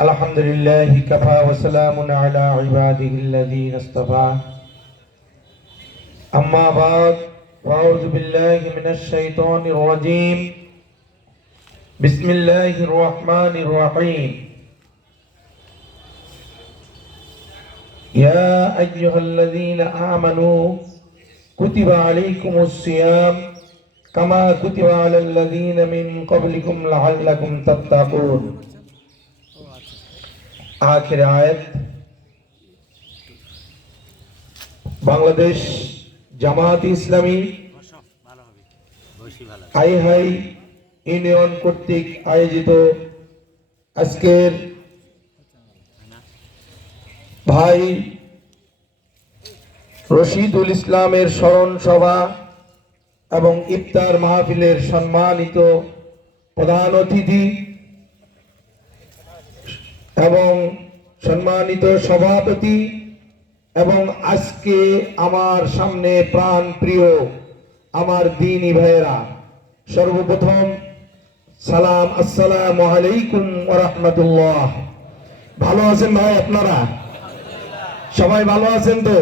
الحمد لله كفى وسلام على عباده الذين اصطفى أما بعد فأعوذ بالله من الشيطان الرجيم بسم الله الرحمن الرحيم يا أيها الذين آمنوا كتب عليكم الصيام كما كتب على الذين من قبلكم لعلكم تتقون आखिर आयत Bangladesh Jamaat Islami high high union কর্তৃক আয়োজিত আজকের ভাই রশিদুল ইসলামের স্মরণ সভা এবং ইফতার মাহফিলের সম্মানিত প্রধান অতিথি এবং সম্মানিত সভাপতি এবং আজকে আমার সামনে প্রাণ প্রিয় আমার দ্বীনি ভাইয়েরা, সর্বপ্রথম সালাম, আসসালামু আলাইকুম ওয়া রাহমাতুল্লাহ। ভালো আছেন ভাই? আপনারা সবাই ভালো আছেন তো?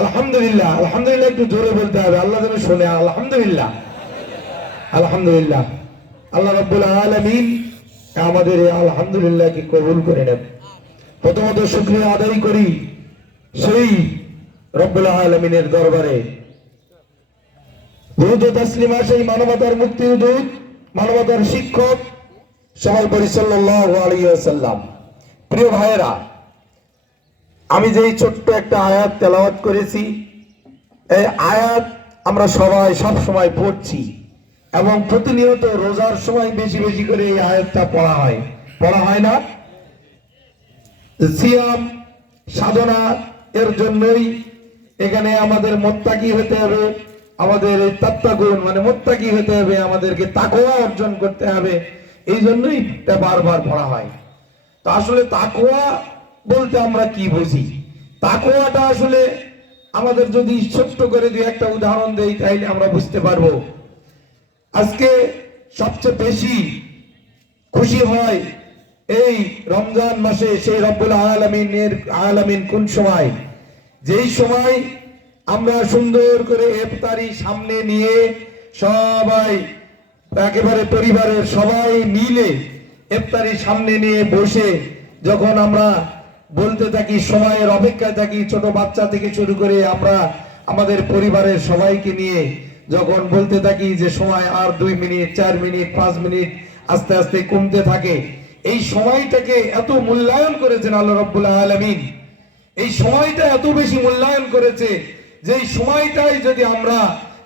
আলহামদুলিল্লাহ। আলহামদুলিল্লাহ একটু জোরে বলতে হবে, আল্লাহ যেন শুনে। আলহামদুলিল্লাহ, আলহামদুলিল্লাহ। আল্লাহ রাব্বুল আলামিন আমাদের এই আলহামদুলিল্লাহকে কবুল করে নেন। প্রথমত শুকরিয়া আদায় করি সেই রব্বুল আলামিনের দরবারে। দুরূদ ও তাসলিমা সেই মানবতার মুক্তির দূত, মানবতার শিক্ষক, সবাই বলি সাল্লাল্লাহু আলাইহি ওয়াসাল্লাম। প্রিয় ভাইয়েরা, আমি যেই ছোট্ট একটা আয়াত তেলাওয়াত করেছি, এই আয়াত আমরা সবাই সব সময় পড়ছি এবং প্রতিনিয়ত রোজার সময় বেশি বেশি করে এই আয়াতটা পড়া হয় না? সিয়াম সাধনা এর জন্যই এখানে আমাদের মুত্তাকি হতে হবে, আমাদের তাত্তাকুন মানে মুত্তাকি হতে হবে, আমাদেরকে তাকওয়া অর্জন করতে হবে। এই জন্যই এটা বারবার পড়া হয়। তো আসলে তাকওয়া বলতে আমরা কি বুঝি? তাকওয়াটা আসলে আমাদের যদি ছোট্ট করে দুই একটা উদাহরণ দেই তাহলে আমরা বুঝতে পারবো। আজকে সবচেয়ে বেশি খুশি হয় এই রমজান মাসে সেই রব্বুল আলামিন কোন সময়? যেই সময় আমরা সুন্দর করে ইফতারি সামনে নিয়ে সবাই একেবারে পরিবারের সবাই মিলে ইফতারি সামনে নিয়ে বসে যখন আমরা বলতে থাকি, সময়ের অপেক্ষায় থাকি, ছোট বাচ্চা থেকে শুরু করে আমরা আমাদের পরিবারের সবাইকে নিয়ে যখন বলতে থাকি যে সময় আর 2 মিনিট, 4 মিনিট, 5 মিনিট আস্তে আস্তে কমতে থাকে, এই সময়টাকে এত মূল্যায়ন করেছেন আল্লাহ রাব্বুল আলামিন। এই সময়টা এত বেশি মূল্যায়ন করেছে যে এই সময়টাই যদি আমরা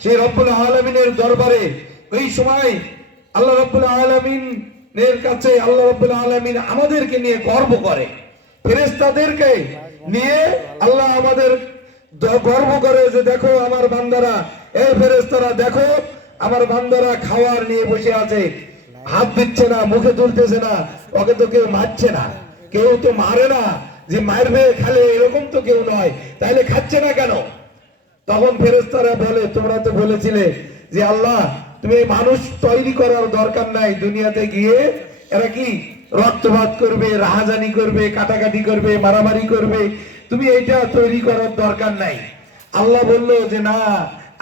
সেই রব্বুল আলামিনের দরবারে এই সময় আল্লাহ রাব্বুল আলামিনের কাছে আল্লাহ রাব্বুল আলামিন আমাদেরকে নিয়ে গর্ব করে, ফেরেশতাদেরকে নিয়ে আল্লাহ আমাদের গর্ব করে যে দেখো আমার বান্দারা, এই ফেরেশতারা দেখো আমার বান্দারা খাওয়ার নিয়ে বসে আছে, হাত দিচ্ছে না, মুখে তুলতেছে না, ওকে তো কেউ মারছে না, কেউ তো মারে না যে মারবে খালে, এরকম তো কেউ নয়, তাহলে খাচ্ছে না কেন? তখন ফেরেশতারা বলে তোমরা তো বলেছিলে যে আল্লাহ তুমি মানুষ তৈরি করার দরকার নাই, দুনিয়াতে গিয়ে এরা কি রক্তপাত করবে, রাহাজানি করবে, কাটাকাটি করবে, মারামারি করবে, তুমি এটা তৈরি করার দরকার নাই। আল্লাহ বলল যে না,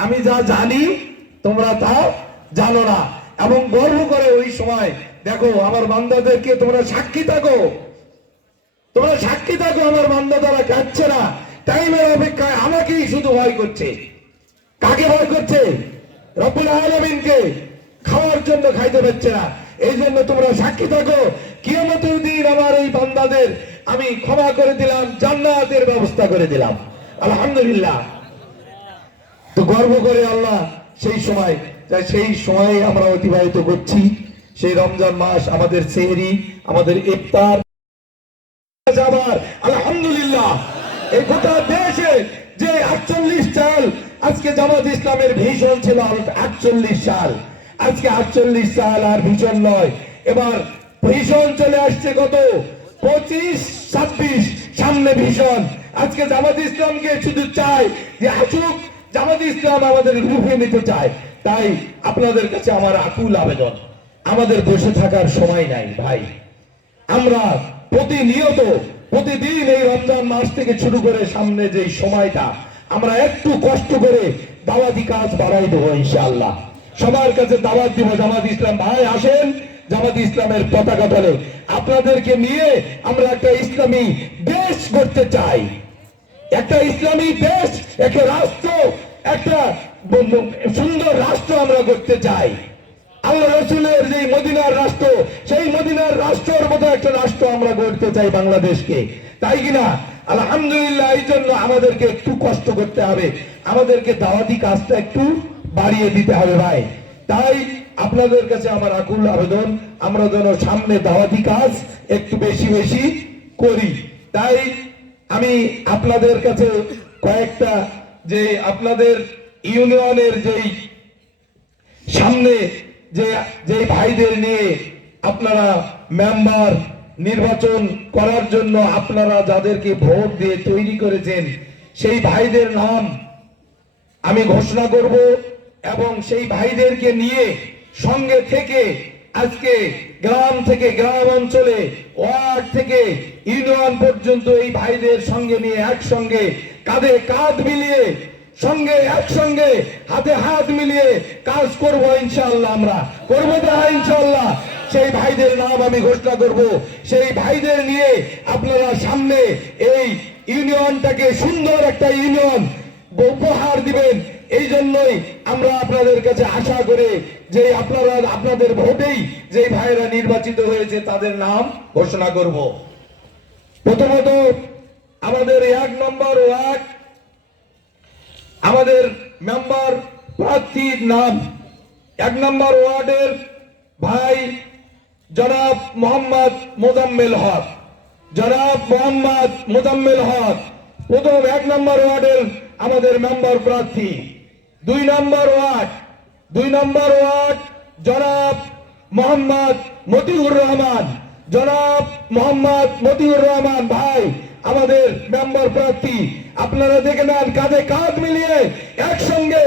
আমি যা জানি তোমরা তা জানো না। এবং গর্ব করে ওই সময় দেখো আমার বান্দাদেরকে তোমরা সাক্ষী থাকো, তোমরা সাক্ষী থাকো আমার বান্দা দ্বারা খাচ্ছে না, টাইমের অপেক্ষায় আমাকেই শুধু ভয় করছে। কাকে ভয় করছে? রব্বুল আলামিনকে। খাওয়ার জন্য খাইতে পারছে না, এই জন্য তোমরা সাক্ষী থাকো, কিয়ামতের দিন আমার এই বান্দাদের আমি ক্ষমা করে দিলাম, জান্নাতের ব্যবস্থা করে দিলাম। আলহামদুলিল্লাহ। তো গর্ব করে আল্লাহ সেই সময় আমরা অতিবাহিত করছি। সেই রমজান মাস, আমাদের সেহরি, আমাদের ইফতার, আলহামদুলিল্লাহ। এই গোটা দেশে যে 48 সাল আজকে জামাত ইসলামের ভিশন ছিল 48 সাল, আজকে 48 সাল আর ভিশন নয়, এবার ভিশন চলে আসছে কত? 25-26 সামনে ভিশন। আজকে জামাত ইসলামকে শুধু চাই যে আসুক, জামাত ইসলাম আমাদের গ্রুপে নিতে চায়। তাই আপনাদের কাছে আমার আকুল আবেদন, আমাদের বসে থাকার সময় নাই ভাই। আমরা প্রতিনিয়ত প্রতিদিন এই রমজান মাস থেকে শুরু করে সামনে যে সময়টা আমরা একটু কষ্ট করে দাওয়াতি কাজ বাড়াই দেবো ইনশাআল্লাহ। সবার কাছে দাওয়াত দিব, জামাত ইসলাম ভাই আসেন, জামাত ইসলামের পতাকা তলে আপনাদেরকে নিয়ে আমরা একটা ইসলামী দেশ গড়তে চাই, একটা ইসলামী দেশ, একটা রাষ্ট্র, একটা সুন্দর রাষ্ট্র আমরা করতে চাই। আল্লাহ রসুলের যে মদিনার রাষ্ট্র, সেই মদিনার রাষ্ট্রের মতো একটা রাষ্ট্র আমরা গড়তে চাই বাংলাদেশকে, তাই কিনা? আলহামদুলিল্লাহ। এই জন্য আমাদেরকে একটু কষ্ট করতে হবে, আমাদেরকে দাওয়াতি কাজটা একটু বাড়িয়ে দিতে হবে ভাই। তাই আপনাদের কাছে আমার আকুল আবেদন, আমরা যেন সামনে দাওয়াতি কাজ একটু বেশি বেশি করি। তাই আমি আপনাদের কাছে কয়েকটা যে আপনাদের ইউনিয়নের যেই সামনে যে ভাইদের নিয়ে আপনারা মেম্বার নির্বাচন করার জন্য আপনারা যাদেরকে ভোট দিয়ে তৈরি করেছেন, সেই ভাইদের নাম আমি ঘোষণা করব এবং সেই ভাইদেরকে নিয়ে সঙ্গে থেকে আজকে গ্রাম থেকে গ্রাম অঞ্চলে, ওয়ার্ড থেকে ইউনিয়ন পর্যন্ত এই ভাইদের সঙ্গে নিয়ে একসঙ্গে কাঁধে কাঁধ মিলিয়ে একসঙ্গে হাতে হাত মিলিয়ে কাজ করব ইনশাআল্লাহ। আমরা করবো তো ইনশাআল্লাহ। সেই ভাইদের নাম আমি ঘোষণা করব, সেই ভাইদের নিয়ে আপনারা সামনে এই ইউনিয়নটাকে সুন্দর একটা ইউনিয়ন উপহার দিবেন। এই জন্যই আমরা আপনাদের কাছে আশা করে যে আপনাদের ভোটেই যে ভাইরা নির্বাচিত হয়েছে তাদের নাম ঘোষণা করব। প্রথমত আমাদের 1 নম্বর ওয়ার্ড, আমাদের মেম্বার প্রার্থীর নাম 1 নম্বর ওয়ার্ডের ভাই জনাব মোহাম্মদ মোজাম্মেল হক, জনাব মোহাম্মদ মোজাম্মেল হক প্রথম 1 নম্বর ওয়ার্ডের আমাদের মেম্বার প্রার্থী। 2 নম্বর ওয়ার্ড জনাব মোহাম্মদ মতিউর রহমান, জনাব মোহাম্মদ মতিউর রহমান ভাই আমাদের মেম্বার প্রার্থী। আপনারা দেখে নেন কাঁধে কাঁধ মিলিয়ে একসঙ্গে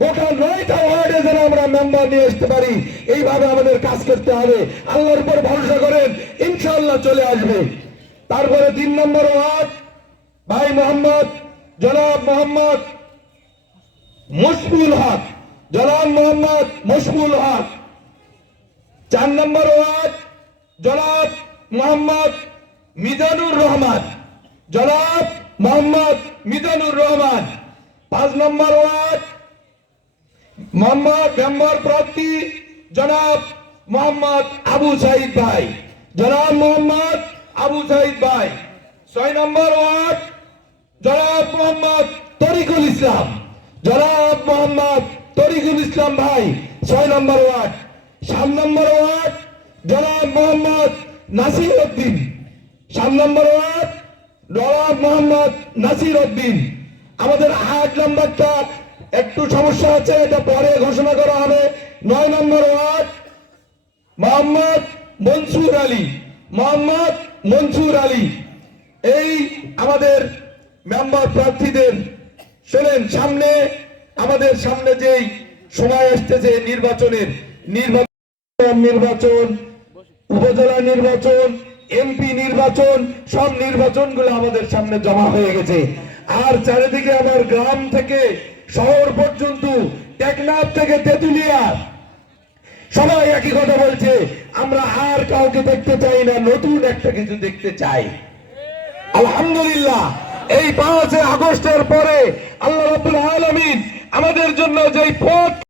গোটা 9টা ওয়ার্ডে যেন আমরা মেম্বার নিয়ে আসতে পারি, এইভাবে আমাদের কাজ করতে হবে। আল্লাহর উপর ভরসা করেন, ইনশাআল্লাহ চলে আসবে। তারপরে 3 নম্বর ওয়ার্ড ভাই জনাব মোহাম্মদ মুশফিকুল হক, জনাব মোহাম্মদ মুশফিকুল হক। 4 নম্বর ওয়ার্ড জনাব মোহাম্মদ মিজানুর রহমান, জনাব মোহাম্মদ মিজানুর রহমান। 5 নম্বর ওয়ার্ড মেম্বার প্রার্থী জনাব মোহাম্মদ আবু সাইদ ভাই, জনাব মোহাম্মদ আবু সাইদ ভাই। 6 নম্বর ওয়ার্ড জনাব মোহাম্মদ তরিকুল ইসলাম, জনাব মোহাম্মদ তরিকুল ইসলাম ভাই 6 নম্বর ওয়ার্ড। 7 নম্বর ওয়ার্ড জনাব মোহাম্মদ নাসির উদ্দিন, 7 নম্বর ওয়ার্ড জনাব মোহাম্মদ নাসির উদ্দিন। আমাদের 8 নম্বরটা একটু সমস্যা আছে, এটা পরে ঘোষণা করা হবে। 9 নম্বর ওয়ার্ড মোহাম্মদ মনসুর আলী, মোহাম্মদ মনসুর আলী। এই আমাদের মেম্বার প্রার্থীদের শোনেন, আমাদের সামনে যেই সময় আসতেছে নির্বাচন, উপজেলা নির্বাচন, এমপি নির্বাচন, সব নির্বাচনগুলো আমাদের সামনে জমা হয়ে গেছে। আর চারিদিকে আমার গ্রাম থেকে শহর পর্যন্ত, টেকনাফ থেকে তেতুলিয়া, সবাই একই কথা বলছে, আমরা আর কাউকে দেখতে চাই না, নতুন একটা কিছু দেখতে চাই। আলহামদুলিল্লাহ, এই 5 আগস্টের পরে আল্লাহ রাব্বুল আলামিন আমাদের জন্য যেই পথ